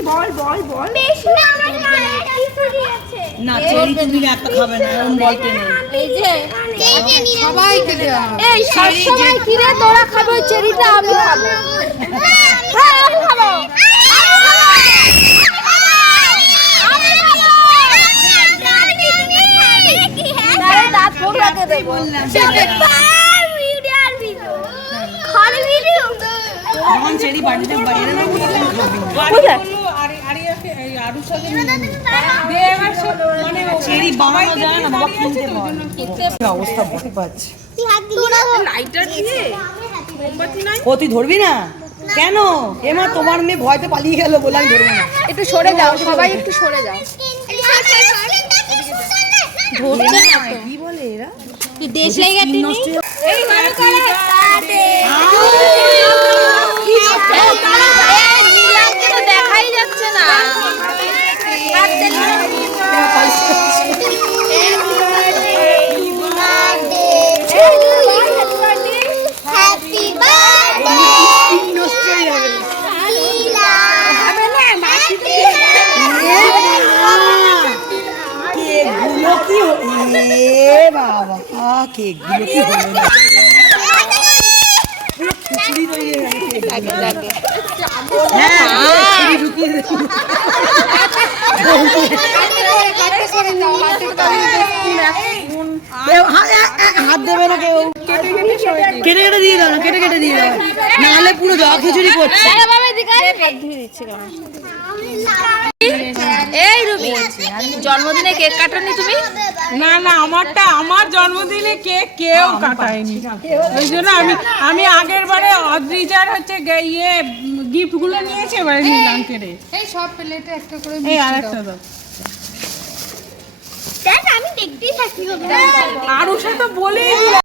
বল বল বল না চেরি তুমি একটা খাবে না এরকম বলতে নেই এই যে সবাইকে দেওয়া এই সবসময় কি রে তোরা খাবে চেরিটা আমি খাবো হ্যাঁ আমি খাবো দাঁত ফোন রাখে দেবো যখন চেরি বাড়িতে বাইরে না চেরি বানানো যায় না বাবা কিনতে পারে অবস্থা বলতে পারছি ও তুই ধরবি না কেন এমা তোমার মেয়ে ভয়তে পালিয়ে গেল বলে আমি ধরবো না একটু সরে যাও সবাই একটু সরে যাও ধরছে না তো কি বলে এরা কি দেশ লেগে গেছে এই মানে করে নীলাকে তো দেখাই যাচ্ছে না বাবা কেকগুলো কি হলো না পুরো খিচুড়ি তৈরি হয়ে গেছে হ্যাঁ খিচুড়ি ঢুকিয়ে দে হাত দেবে না কেউ কেটে কেটে দিয়ে দাও না কেটে কেটে দিয়ে দাও নাহলে পুরো জল খিচুড়ি করছে এই রুবি জন্মদিনে কেক কাটনি তুমি না না আমার জন্মদিনে কেক কেউ কাটায়নি ওই জন্য আমি আগের বারে অদ্রিজার হচ্ছে ইয়ে গিফট গুলো নিয়েছে এবারে নিলাম কেড়ে এই সব প্লেটে একটা করে এই আরেকটা দাও আমি দেখতেই থাকি আরুষা তো বলেই